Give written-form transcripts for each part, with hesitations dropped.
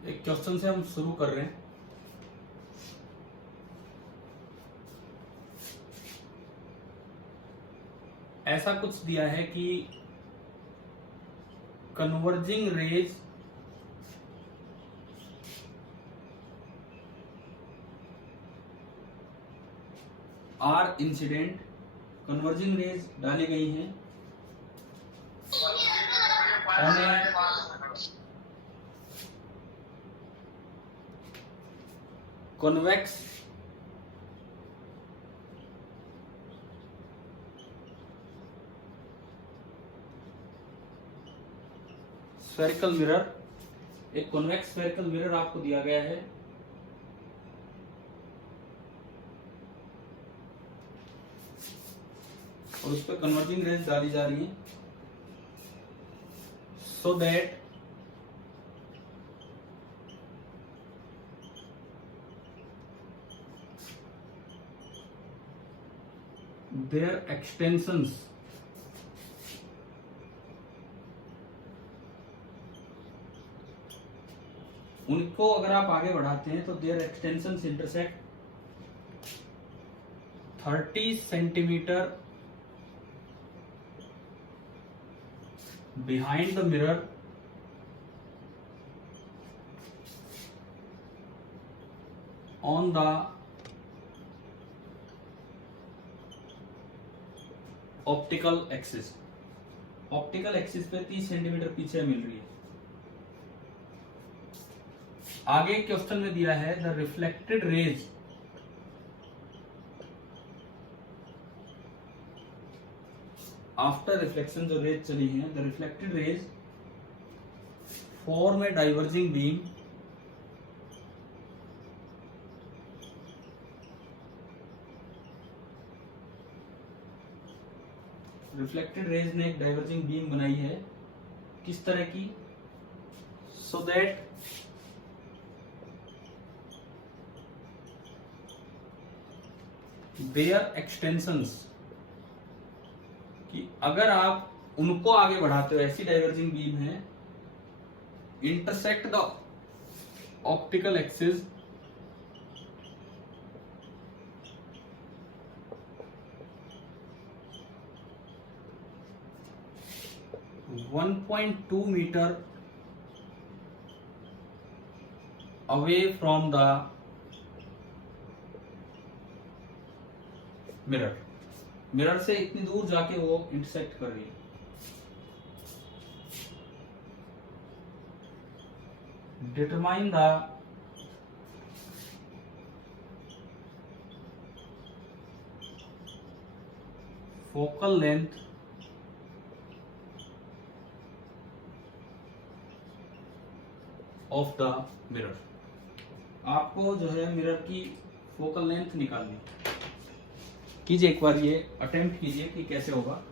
एक क्वेश्चन से हम शुरू कर रहे हैं। ऐसा कुछ दिया है कि converging rays are incident, converging rays डाली गई हैं on a convex spherical mirror. एक कॉन्वेक्स स्फेरिकल मिरर आपको दिया गया है, और उस पर कन्वर्जिंग रेज डाली जा रही है सो दैट their extensions उनको अगर आप आगे बढ़ाते हैं तो their extensions intersect 30 centimetre behind the mirror on the optical axis. Optical axis पे 30 सेंटीमीटर पीछे मिल रही है। आगे क्वेश्चन में दिया है the reflected raise after reflection, जो रेज चली है, the reflected raise form A diverging beam reflected raise ने एक डाइवर्जिंग बीम बनाई है, किस तरह की? सो दैट देयर एक्सटेंशंस, कि अगर आप उनको आगे बढ़ाते हो, ऐसी डाइवर्जिंग बीम है, intersect the optical axis one 1.2 metre away from the mirror. Mirror से इतनी दूर जाके वो इंटरसेक्ट कर रही है। Determine the focal length of the mirror. आपको जो है मिरर की फोकल लेंथ निकालनी। कीजिए, एक बार ये अटेम्प्ट कीजिए कि कैसे होगा।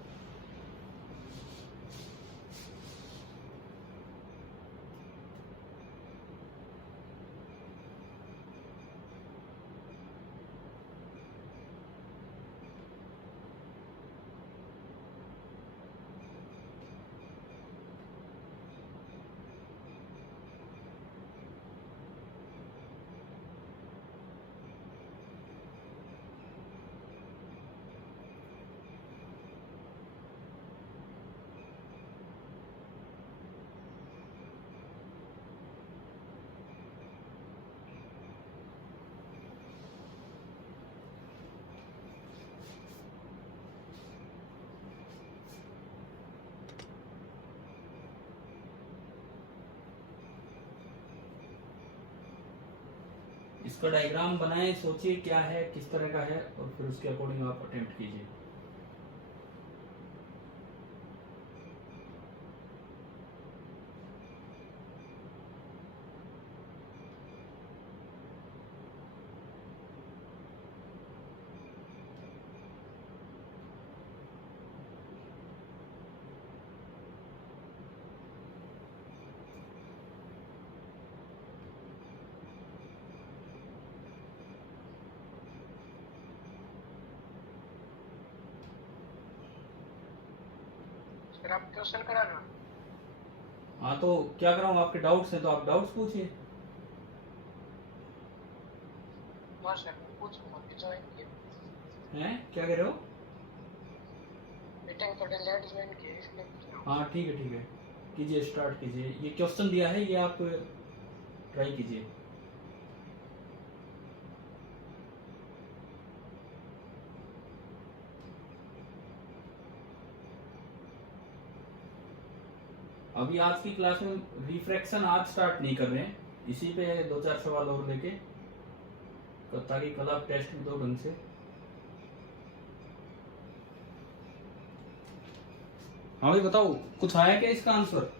इसका डायग्राम बनाएं, सोचिए क्या है, किस तरह का है, और फिर उसके अकॉर्डिंग आप अटेम्प्ट कीजिए। फिर आप क्वेश्चन कराना। हाँ, तो क्या कराऊं? आपके डाउट्स हैं तो आप डाउट्स पूछिए। हैं क्या कह रहे हो? हाँ ठीक है ठीक है, कीजिए, स्टार्ट कीजिए। ये क्वेश्चन दिया है, ये आप ट्राई कीजिए। अभी आज की क्लास में रिफ्रैक्शन आज स्टार्ट नहीं कर रहे हैं, इसी पे 2-4 सवाल और लेके, ताकि कल आप टेस्ट भी दो ढंग से। हाँ भाई बताओ, कुछ आया क्या इसका आंसर?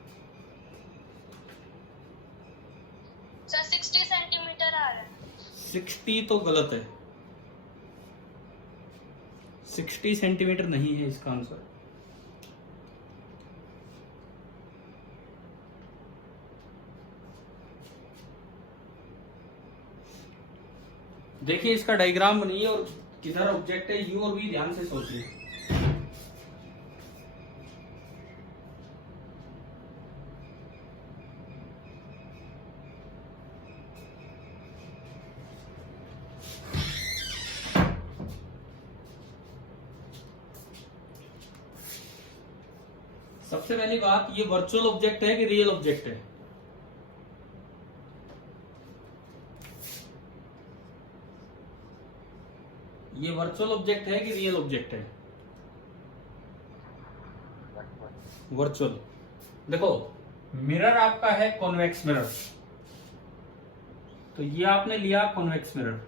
सर 60 सेंटीमीटर आ रहा है। 60 तो गलत है, 60 सेंटीमीटर नहीं है इसका आंसर। देखिए इसका डायग्राम बनिए और किधर ऑब्जेक्ट है, यू और वी ध्यान से सोचिए। सबसे पहली बात, ये वर्चुअल ऑब्जेक्ट है कि रियल ऑब्जेक्ट है? ये वर्चुअल ऑब्जेक्ट है कि रियल ऑब्जेक्ट है? वर्चुअल। देखो मिरर आपका है कॉन्वेक्स मिरर, तो ये आपने लिया कॉन्वेक्स मिरर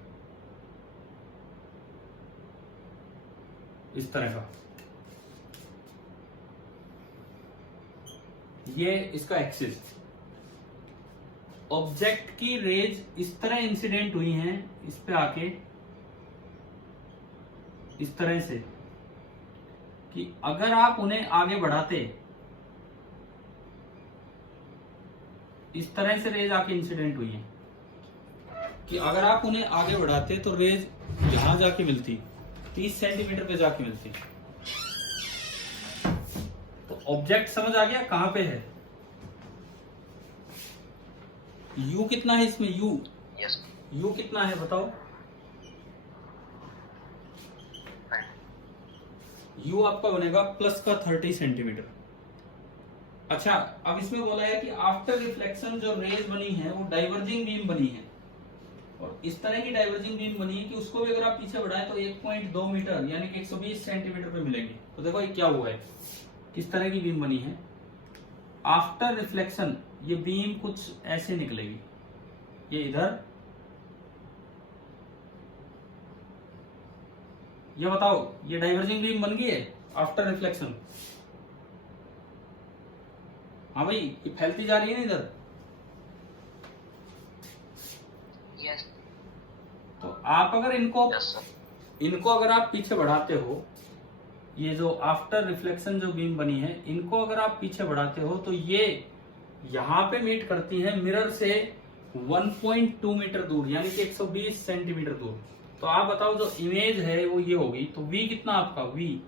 इस तरह का, ये इसका एक्सिस। ऑब्जेक्ट की रेज इस तरह इंसिडेंट हुई हैं इस पे आके, इस तरह से कि अगर आप उन्हें आगे बढ़ाते, इस तरह से रेज आके इंसिडेंट हुई है कि अगर आप उन्हें आगे बढ़ाते तो रेज यहां जाके मिलती, 30 सेंटीमीटर पे जाके मिलती। तो ऑब्जेक्ट समझ आ गया कहां पे है? यू कितना है इसमें? यू कितना है बताओ? यू आपका बनेगा प्लस का 30 सेंटीमीटर। अच्छा, अब इसमें बोला है कि आफ्टर रिफ्लेक्शन जो रेज बनी है वो डाइवर्जिंग बीम बनी है, और इस तरह की डाइवर्जिंग बीम बनी है कि उसको भी अगर आप पीछे बढ़ाएं तो 1.2 मीटर यानी कि 120 सेंटीमीटर पे मिलेंगे। तो देखो ये क्या हुआ है, किस तरह की बीम बनी है। आफ्टर रिफ्लेक्शन ये बीम कुछ ऐसे निकलेगी, ये इधर। ये बताओ ये डाइवर्जिंग बीम बन गई है आफ्टर रिफ्लेक्शन? हाँ भाई, ये फैलती जा रही है ना इधर। यस। तो आप अगर इनको यस सर। इनको अगर आप पीछे बढ़ाते हो, ये जो आफ्टर रिफ्लेक्शन जो बीम बनी है, इनको अगर आप पीछे बढ़ाते हो तो ये यहां पे मीट करती है मिरर से 1.2 मीटर दूर यानी कि 120 सेंटीमीटर दूर। तो आप बताओ जो इमेज है वो ये होगी, तो v कितना आपका? v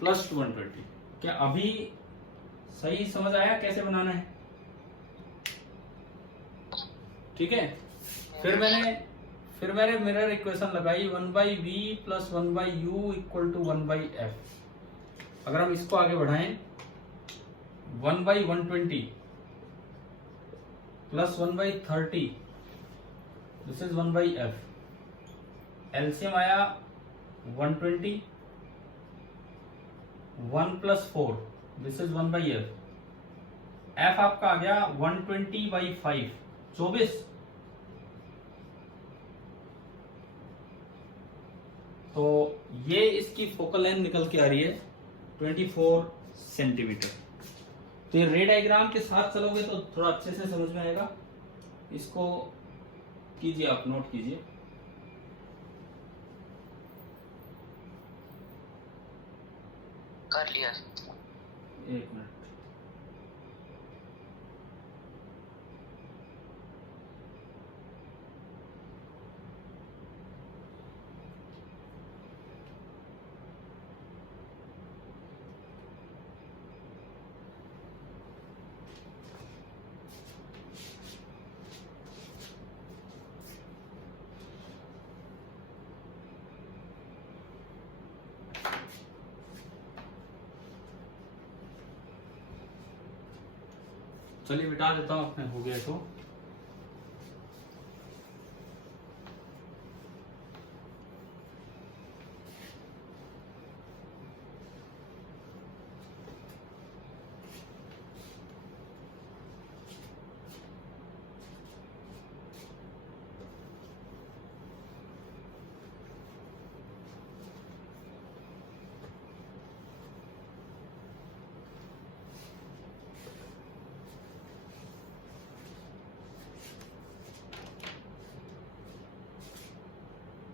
plus 120। क्या अभी सही समझ आया कैसे बनाना है? ठीक है। फिर मैंने मिरर इक्वेशन लगाई 1/v plus 1/u equal to 1/f। अगर हम इसको आगे बढ़ाएं 1/120 plus 1/30 this is 1/f। LCM आया 120, 1 plus 4 this is 1/f। f आपका आ गया 120/5, 24। तो ये इसकी फोकल लेंथ निकल के आ रही है 24 सेंटीमीटर। तो ये रे डायग्राम के साथ चलोगे तो थोड़ा अच्छे से समझ में आएगा। इसको कीजिए, आप नोट कीजिए। कर लिया। एक मिनट। चलिए मिटा देता हूं, अपने हो गया तो।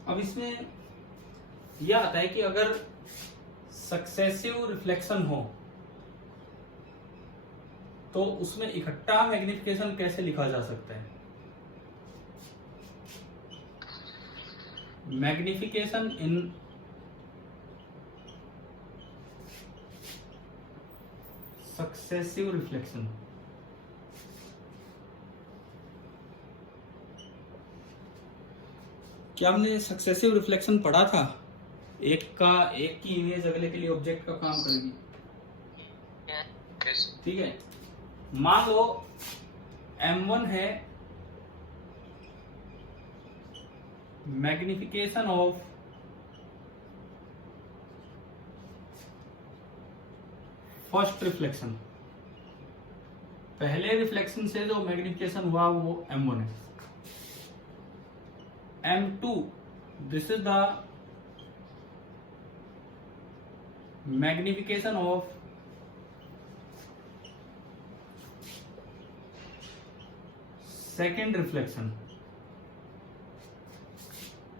अब इसमें यह आता है कि अगर सक्सेसिव रिफ्लेक्शन हो तो उसमें इकट्ठा मैग्निफिकेशन कैसे लिखा जा सकता है। Magnification in successive reflection. क्या हमने सक्सेसिव रिफ्लेक्शन पढ़ा था? एक की इमेज अगले के लिए ऑब्जेक्ट का काम करेगी। ठीक है, मान लो M1 है मैग्निफिकेशन ऑफ फर्स्ट रिफ्लेक्शन। पहले रिफ्लेक्शन से जो मैग्निफिकेशन हुआ वो M1 है। M2, this is the magnification of second reflection,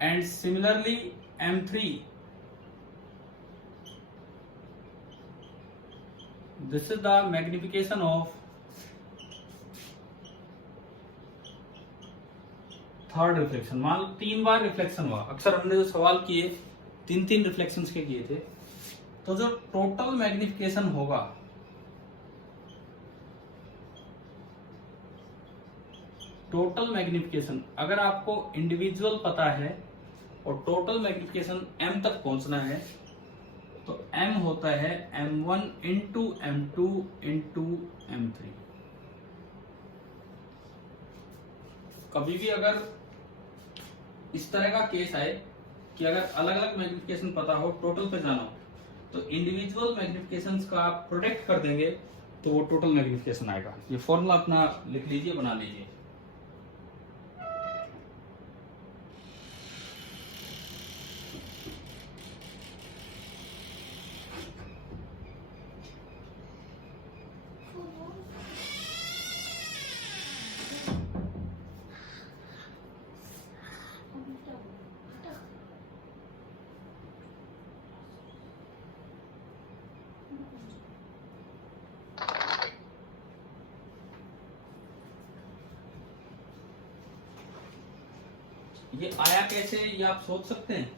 and similarly M3, this is the magnification of third reflection. मान लो 3 बार रिफ्लेक्शन हुआ। अक्सर हमने जो सवाल किए 3 रिफ्लेक्शंस के किए थे, तो जो टोटल मैग्निफिकेशन होगा टोटल मैग्निफिकेशन अगर आपको इंडिविजुअल पता है और टोटल मैग्निफिकेशन M तक पहुंचना है तो M होता है M1 into M2 into M3। कभी भी अगर इस तरह का केस आए कि अगर अलग अलग मैग्निफिकेशन पता हो, टोटल पे जाना हो, तो इंडिविजुअल मैग्निफिकेशंस का आप प्रोटेक्ट कर देंगे तो वो टोटल मैग्निफिकेशन आएगा। ये फॉर्मूला अपना लिख लीजिए, बना लीजिए। ये आया कैसे, ये आप सोच सकते हैं?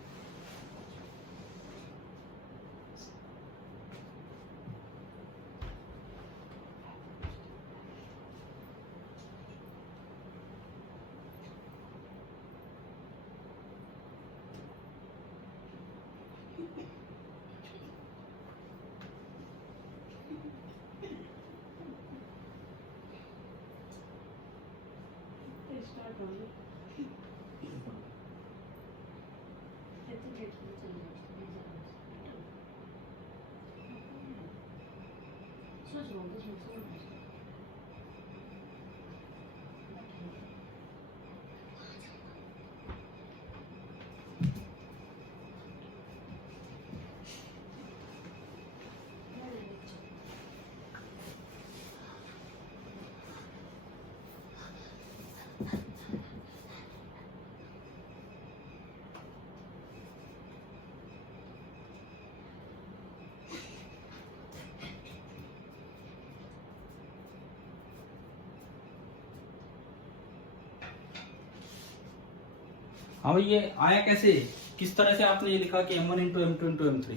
हाँ भाई, ये आया कैसे, किस तरह से आपने ये लिखा कि M1 into M2 into M3?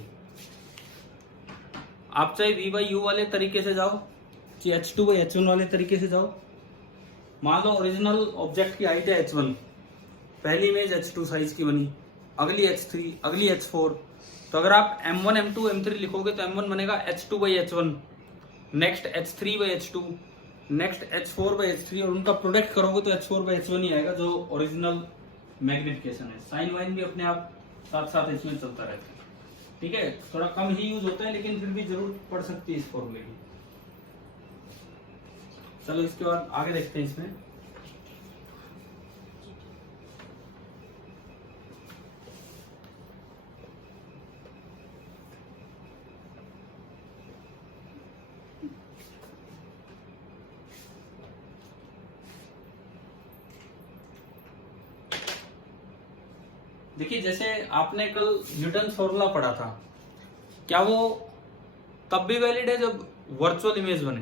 आप चाहे V बाई U वाले तरीके से जाओ, चाहे H2 बाई H1 वाले तरीके से जाओ। मान लो ओरिजिनल ऑब्जेक्ट की हाइट है H1, पहली इमेज H2 साइज की बनी, अगली H3, अगली H4, तो अगर आप M1 M2 M3 लिखोगे तो M1 बनेगा H2 by H1, next H3 by H2, next H4/H3 और उनका प्रोडक्ट करोगे तो H4/H1 ही आएगा जो ओरिजिनल मैग्निफिकेशन है। साइन वाइन भी अपने आप साथ साथ इसमें चलता रहता है। ठीक है, थोड़ा कम ही यूज होता है लेकिन फिर भी जरूर पड़ सकती है इस फॉर्मूले की। चलो इसके बाद आगे देखते हैं इसमें। देखिए जैसे आपने कल न्यूटन फॉर्मूला पढ़ा था, क्या वो तब भी वैलिड है जब वर्चुअल इमेज बने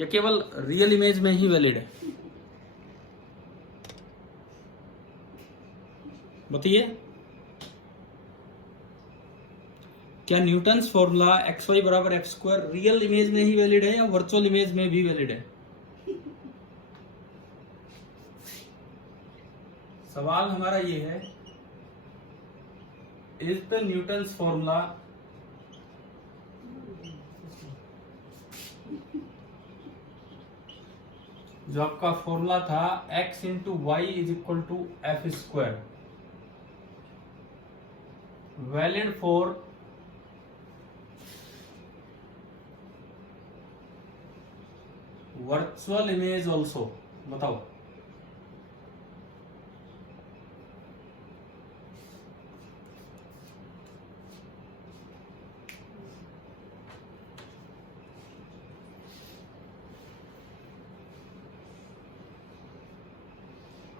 या केवल रियल इमेज में ही वैलिड है? बताइए, क्या न्यूटन फॉर्मूला xy बराबर एक्स स्क्वायर रियल इमेज में ही वैलिड है या वर्चुअल इमेज में भी वैलिड है? सवाल हमारा ये है, इज द न्यूटन फॉर्मूला जो आपका फॉर्मूला था x into Y is equal to F square valid for virtual image also? बताओ।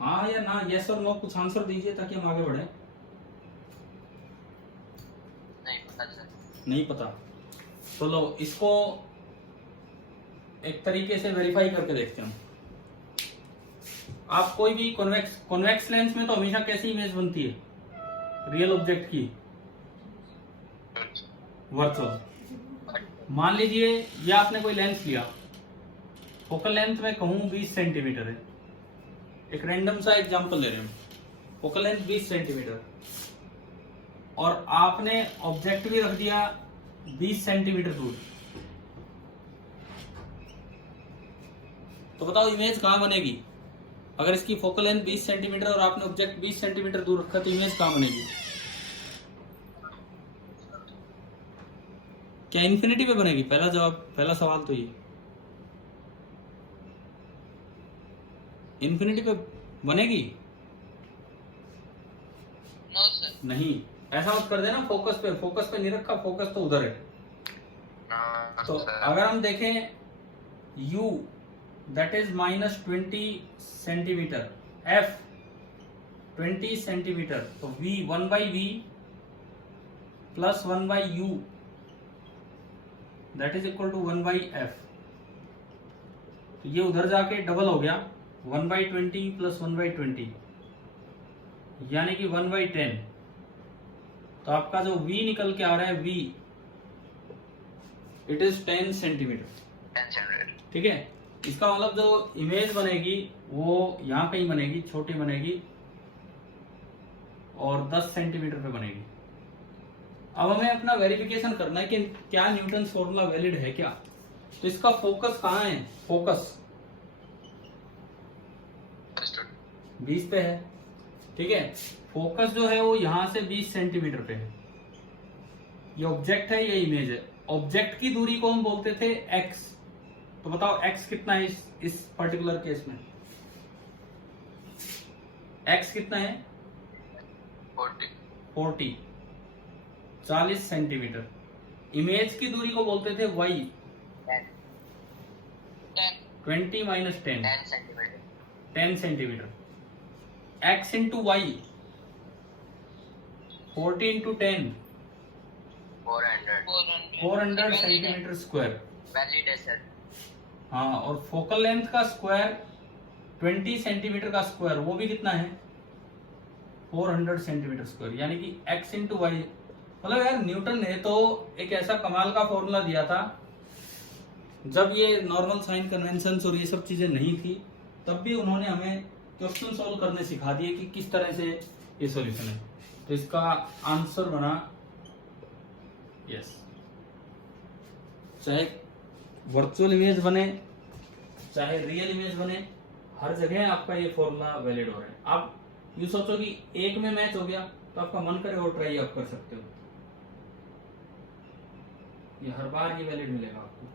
हाँ या ना, यस और नो, कुछ आंसर दीजिए ताकि हम आगे बढ़े। नहीं पता सर। नहीं पता, चलो इसको एक तरीके से वेरीफाई करके देखते हैं। आप कोई भी कॉन्वेक्स लेंस में तो हमेशा कैसी इमेज बनती है रियल ऑब्जेक्ट की? वर्चुअल। मान लीजिए ये आपने कोई लेंस लिया, फोकल लेंथ में कहूं 20 सेंटीमीटर है, एक रैंडम सा एग्जांपल ले रहे हैं, फोकल लेंथ 20 सेंटीमीटर और आपने ऑब्जेक्ट भी रख दिया 20 सेंटीमीटर दूर, तो बताओ इमेज कहां बनेगी? अगर इसकी फोकल लेंथ 20 सेंटीमीटर और आपने ऑब्जेक्ट 20 सेंटीमीटर दूर रखा तो इमेज कहां बनेगी? क्या इन्फिनिटी पे बनेगी? पहला जवाब, पहला सवाल तो ये, इन्फिनिटी पे बनेगी? No sir. नहीं, ऐसा मत कर देना, फोकस पे नहीं रखा, फोकस तो उधर है। तो अगर हम देखें u that is -20 centimetre, f 20 centimetre, तो v 1/v plus 1/u that is equal to 1/f। तो ये उधर जाके डबल हो गया, 1/20 प्लस 1/20 यानी कि 1/10। तो आपका जो v निकल के आ रहा है, v इट इज 10 सेंटीमीटर। ठीक है, इसका मतलब जो इमेज बनेगी वो यहां कहीं बनेगी, छोटी बनेगी और 10 सेंटीमीटर पे बनेगी। अब हमें अपना वेरिफिकेशन करना है कि क्या न्यूटन फॉर्मूला वैलिड है क्या। तो इसका फोकस कहाँ है? फोकस 20 पे है। ठीक है, फोकस जो है वो यहां से 20 सेंटीमीटर पे है। ये ऑब्जेक्ट है, ये इमेज है। ऑब्जेक्ट की दूरी को हम बोलते थे x। तो बताओ x कितना है इस पर्टिकुलर केस में? x कितना है? 40 सेंटीमीटर। इमेज की दूरी को बोलते थे y, 20 minus 10 centimetre. x into Y 40 into 10 400 centimetre square. Valid है सर। हाँ, और फोकल लेंथ का स्क्वायर 20 सेंटीमीटर का स्क्वायर वो भी कितना है? 400 सेंटीमीटर स्क्वायर, यानी कि x इंटू वाई। मतलब यार न्यूटन ने तो एक ऐसा कमाल का फॉर्मूला दिया था, जब ये नॉर्मल साइन कन्वेंशन और ये सब चीजें नहीं थी तब भी उन्होंने हमें क्वेश्चन सॉल्व करने सिखा दिए कि किस तरह से ये सॉल्यूशन है। तो इसका आंसर बना यस। चाहे वर्चुअल इमेज बने चाहे रियल इमेज बने, हर जगह आपका ये फॉर्मूला वैलिड हो रहा है। आप यूं सोचो कि एक में मैच हो गया तो आपका मन करे और ट्राई आप कर सकते हो, ये हर बार ये वैलिड मिलेगा आपको।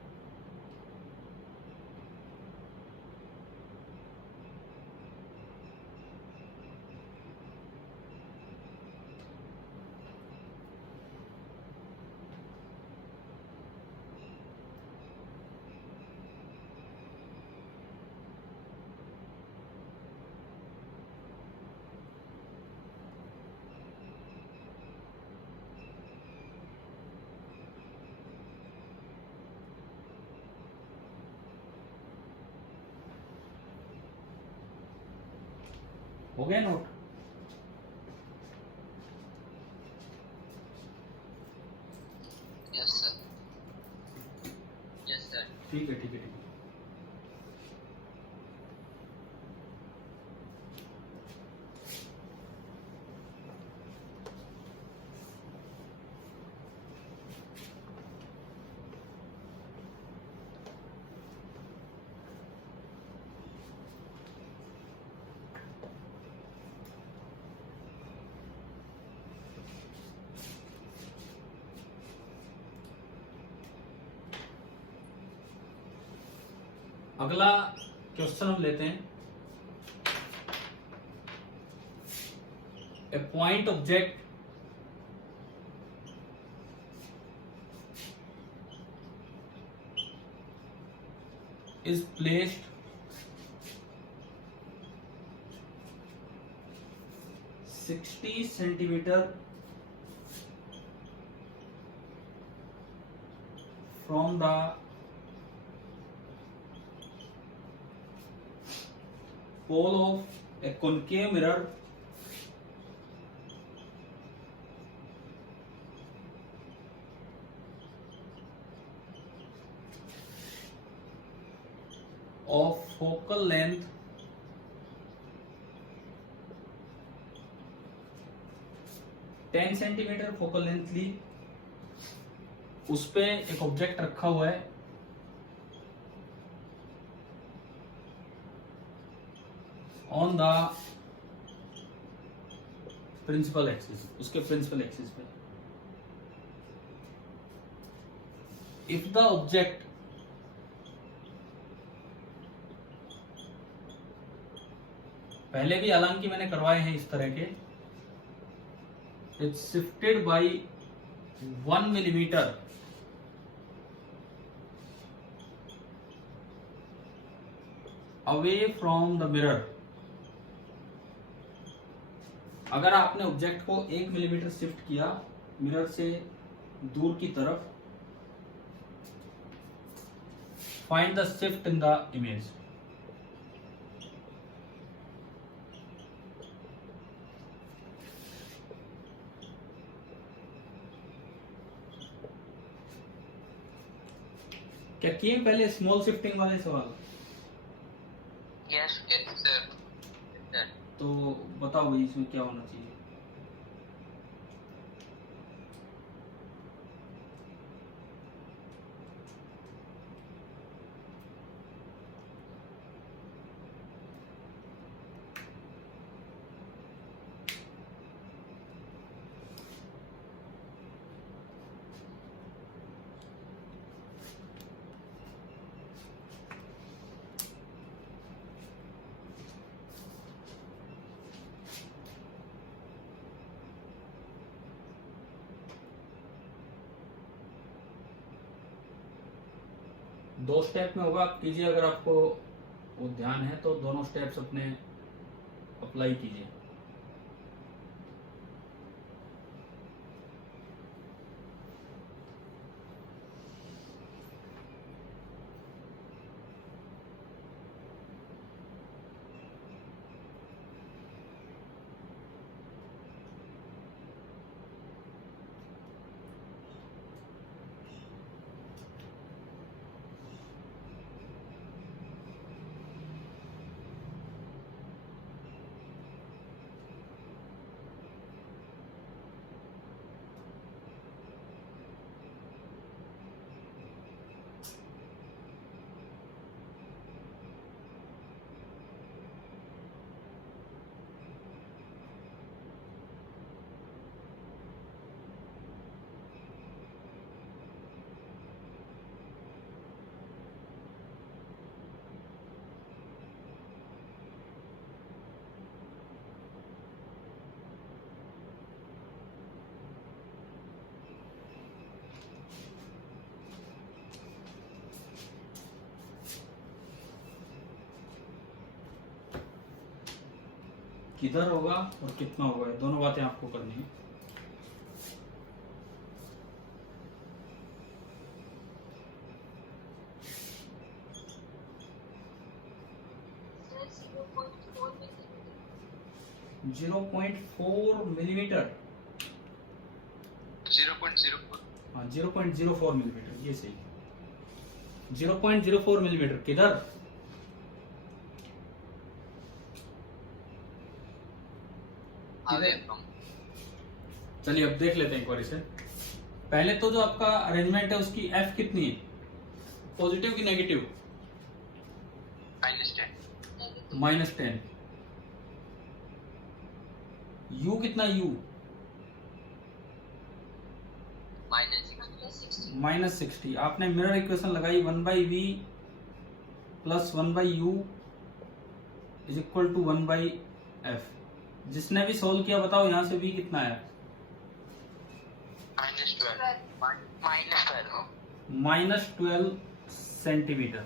हो गया note? Yes sir, yes sir. ठीक है ठीक है ठीक है। अगला क्वेश्चन हम लेते हैं। A point object is placed cm from the pole of a concave mirror of focal length 10 centimetre focal length ली, उस पे एक ऑब्जेक्ट रखा हुआ है ऑन द प्रिंसिपल एक्सिस, उसके प्रिंसिपल एक्सिस पे। इफ द ऑब्जेक्ट पहले भी हालांकि मैंने करवाए हैं इस तरह के, it's shifted by 1 millimetre away from the mirror. अगर आपने ऑब्जेक्ट को 1 मिलीमीटर शिफ्ट किया मिरर से दूर की तरफ, find the shift in the image. क्या किए पहले स्मॉल शिफ्टिंग वाले सवाल? Yes yes sir, sir. तो बताओ भाई इसमें क्या होना चाहिए? दो स्टेप में होगा, कीजिए। अगर आपको वो ध्यान है तो दोनों स्टेप्स अपने अप्लाई कीजिए। किधर होगा और कितना होगा, ये दोनों बातें आपको करनी है। सर 0.4 मिलीमीटर, 0.04 हाँ 0.04 मिलीमीटर, ये सही है। 0.04 मिलीमीटर किधर, आगे चलिए अब देख लेते हैं एक बार इसे। पहले तो जो आपका अरेंजमेंट है उसकी एफ कितनी है, पॉजिटिव की नेगेटिव, -10 -10। यू कितना, यू -60। आपने मिरर इक्वेशन लगाई 1/v + 1/u is equal to 1/f। जिसने भी सोल्व किया बताओ यहाँ से v कितना आया, -12 सेंटीमीटर।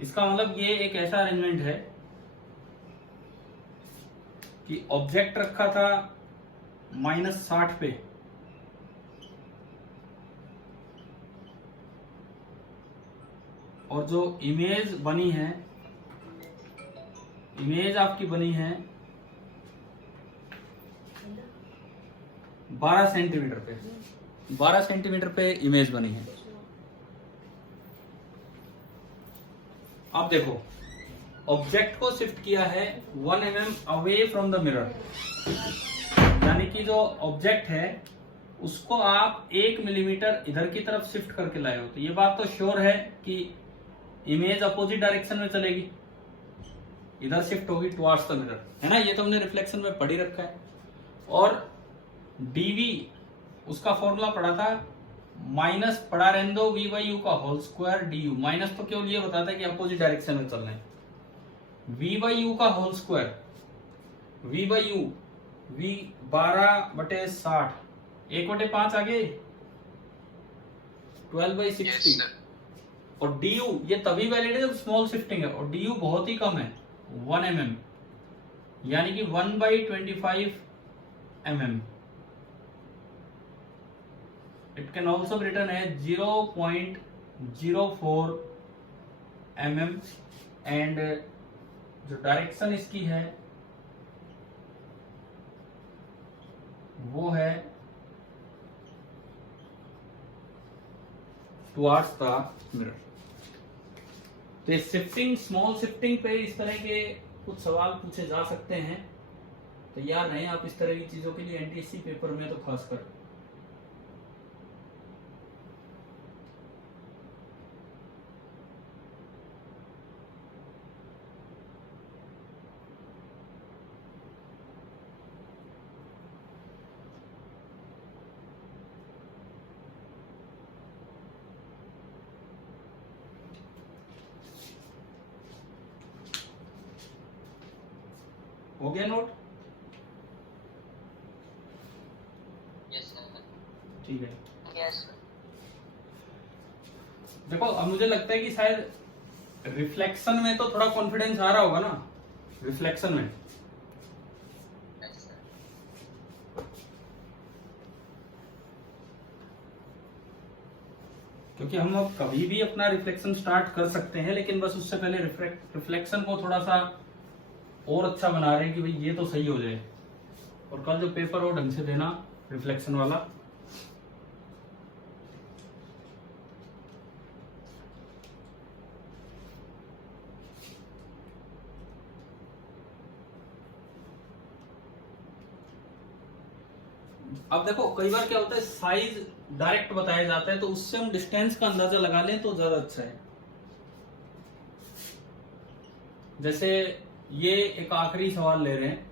इसका मतलब ये एक ऐसा अरेंजमेंट है कि ऑब्जेक्ट रखा था -60 पे, और जो इमेज बनी है, इमेज आपकी बनी है 12 सेंटीमीटर पे, 12 सेंटीमीटर पे इमेज बनी है। अब देखो ऑब्जेक्ट को शिफ्ट किया है 1 mm away from the mirror, यानी कि जो ऑब्जेक्ट है उसको आप 1 मिलीमीटर इधर की तरफ शिफ्ट करके लाए हो। तो ये बात तो श्योर है कि इमेज अपोजिट डायरेक्शन में चलेगी, इधर शिफ्ट होगी टुवर्ड्स द मिरर, है ना। ये तो हमने रिफ्लेक्शन में पढ़ ही रखा है। और डीवी उसका फॉर्मूला पढ़ा था, माइनस पढ़ा रहने दो v/u का होल स्क्वायर du। माइनस तो केवल ये बताता है कि अपोजिट डायरेक्शन में चल रहे हैं। v/u का होल स्क्वायर, v/u v 12/60, 1/5 आगे 12/60। और du ये तभी वैलिड है जब स्मॉल शिफ्टिंग है, और du बहुत ही कम है 1 mm, यानी कि 1/25 mm। It can also be written as 0.04 mm, and जो डायरेक्शन इसकी है वो है टुवर्ड्स द मिरर। तो शिफ्टिंग, स्मॉल शिफ्टिंग पे इस तरह के कुछ सवाल पूछे जा सकते हैं। तैयार रहें आप इस तरह की चीजों के लिए, एनटीएससी पेपर में तो खासकर। हो गया नोट, ठीक है। देखो अब मुझे लगता है कि शायद रिफ्लेक्शन में तो थोड़ा कॉन्फिडेंस आ रहा होगा ना, रिफ्लेक्शन में। क्योंकि हम अब कभी भी अपना रिफ्लेक्शन स्टार्ट कर सकते हैं, लेकिन बस उससे पहले रिफ्लेक्शन को थोड़ा सा और अच्छा बना रहे हैं कि भाई ये तो सही हो जाए, और कल जो पेपर हो ढंग से देना रिफ्लेक्शन वाला। अब देखो कई बार क्या होता है, साइज डायरेक्ट बताया जाता है, तो उससे हम डिस्टेंस का अंदाजा लगा लें तो ज्यादा अच्छा है। जैसे ये एक आखिरी सवाल ले रहे हैं,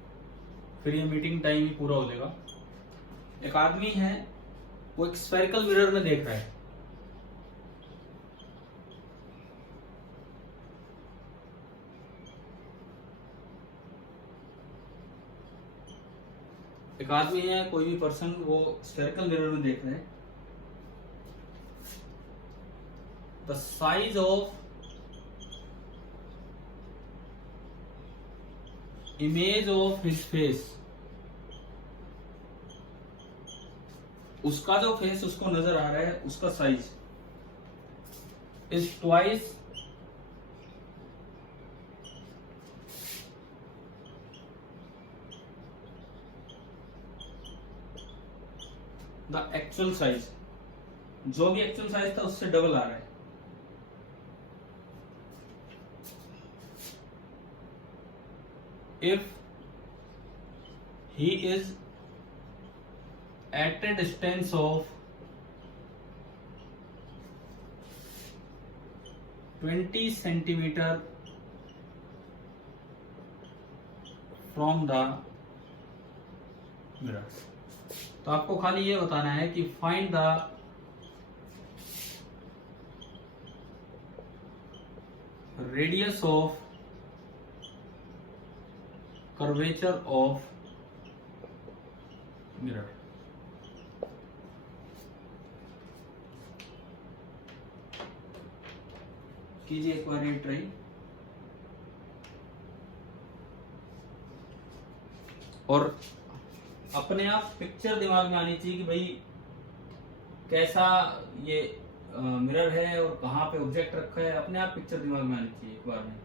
फिर ये मीटिंग टाइम ही पूरा हो जाएगा। एक आदमी है, वो एक स्फेरिकल मिरर में देख रहा है, एक आदमी है, कोई भी पर्सन, वो स्फेरिकल मिरर में देख रहे हैं। The size of image of his face, उसका जो फेस उसको नजर आ रहा है उसका size is twice the actual size, जो भी एक्चुअल साइज था उससे डबल आ रहा है। If he is at a distance of 20 centimeter from the mirror, तो आपको खाली ये बताना है कि find the radius of curvature of mirror। कीजिए एक बार ये ट्राई। और अपने आप पिक्चर दिमाग में आनी चाहिए कि भाई कैसा ये मिरर है और कहाँ पे ऑब्जेक्ट रखा है, अपने आप पिक्चर दिमाग में आनी चाहिए एक बार में।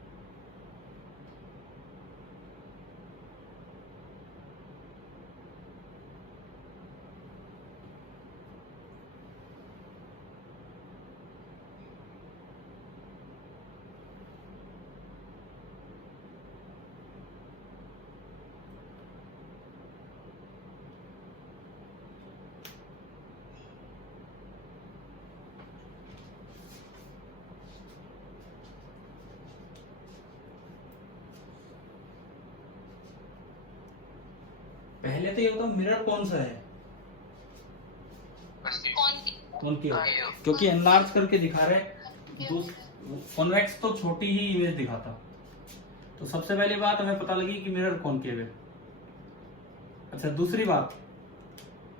पहले तो ये बताओ मिरर कौन सा है, कॉनकेव, क्योंकि एनलार्ज करके दिखा रहे, कॉन्वेक्स तो छोटी ही इमेज दिखाता। तो सबसे पहली बात हमें पता लगी कि मिरर कॉनकेव है। अच्छा, दूसरी बात,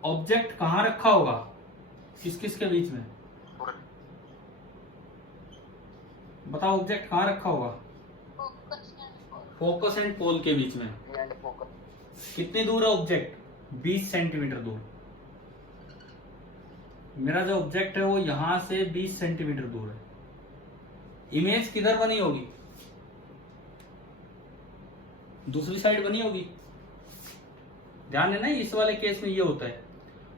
ऑब्जेक्ट कहाँ रखा होगा, किस किस के बीच में बताओ, ऑब्जेक्ट कहाँ रखा होगा? फोकस एंड पोल के बीच में। कितनी दूर है ऑब्जेक्ट? 20 सेंटीमीटर दूर। मेरा जो ऑब्जेक्ट है वो यहां से 20 सेंटीमीटर दूर है। इमेज किधर बनी होगी? दूसरी साइड बनी होगी। ध्यान देना, इस वाले केस में ये होता है।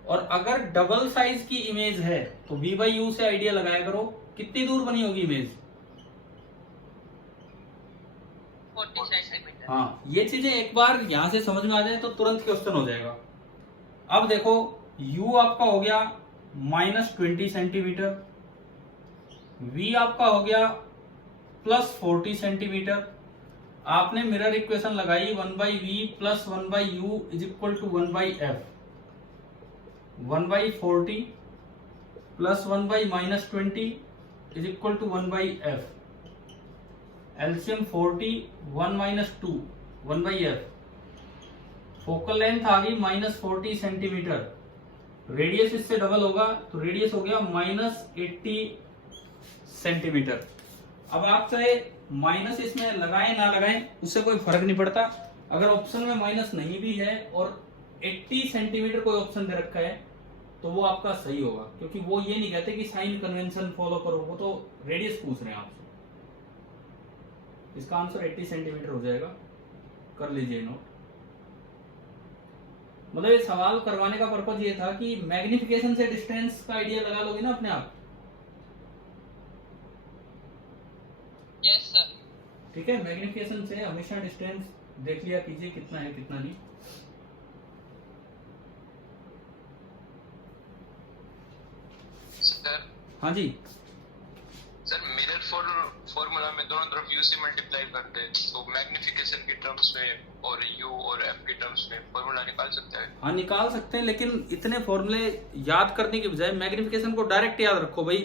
और अगर डबल साइज की इमेज है तो V बाई U से आइडिया लगाया करो, कितनी दूर बनी होगी इमेज? 40 सेंटीमीटर। हाँ, ये चीजें एक बार यहां से समझ में आ जाए तो तुरंत क्वेश्चन हो जाएगा। अब देखो, U आपका हो गया -20 सेंटीमीटर, V आपका हो गया +40 सेंटीमीटर। आपने मिरर इक्वेशन लगाई 1/v + 1/u = 1/f। 1/40 + 1/-20 = 1/f। LCM 40, 1 - 2 1/f। Focal length आ गई -40 सेंटीमीटर, रेडियस इससे डबल होगा तो रेडियस हो गया -80 सेंटीमीटर। अब आप चाहे माइनस इसमें लगाएं ना लगाएं उससे कोई फर्क नहीं पड़ता। अगर ऑप्शन में माइनस नहीं भी है और 80 सेंटीमीटर कोई ऑप्शन दे रखा है तो वो आपका सही होगा, क्योंकि वो ये नहीं कहते कि साइन कन्वेंशन फॉलो करो, वो तो रेडियस पूछ रहे हैं आपसे। इसका आंसर 80 सेंटीमीटर हो जाएगा, कर लीजिए नोट। मतलब ये सवाल करवाने का पर्पज ये था कि मैग्निफिकेशन से डिस्टेंस का आइडिया लगा लोगे ना अपने आप। Yes sir. ठीक है, मैग्निफिकेशन से हमेशा डिस्टेंस देख लिया कीजिए कितना है कितना नहीं। सर। हाँ जी सर, मिरर फॉर्मूला में दोनों तरफ u से मल्टीप्लाई करते हैं तो मैग्निफिकेशन के टर्म्स में और u और f के टर्म्स में फॉर्मूला निकाल सकते हैं। हाँ, निकाल सकते हैं, लेकिन इतने फॉर्मूले याद करने के बजाय मैग्निफिकेशन को डायरेक्ट याद रखो। भाई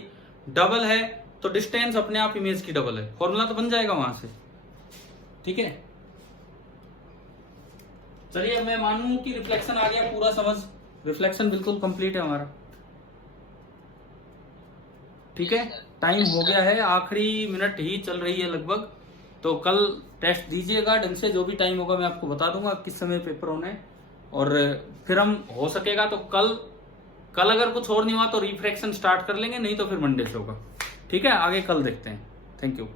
डबल है तो डिस्टेंस अपने आप इमेज की डबल है, फॉर्मूला तो बन जाएगा वहां से। ठीक है, चलिए अब मैं मानूं कि रिफ्लेक्शन आ गया पूरा समझ, रिफ्लेक्शन बिल्कुल कंप्लीट है हमारा। ठीक है, टाइम हो गया है, आखिरी मिनट ही चल रही है लगभग। तो कल टेस्ट दीजिएगा ढंग से, जो भी टाइम होगा मैं आपको बता दूंगा किस समय पेपर होना है। और फिर हम हो सकेगा तो कल अगर कुछ और नहीं हुआ तो रिफ्रैक्शन स्टार्ट कर लेंगे, नहीं तो फिर मंडे से होगा। ठीक है, आगे कल देखते हैं। Thank you.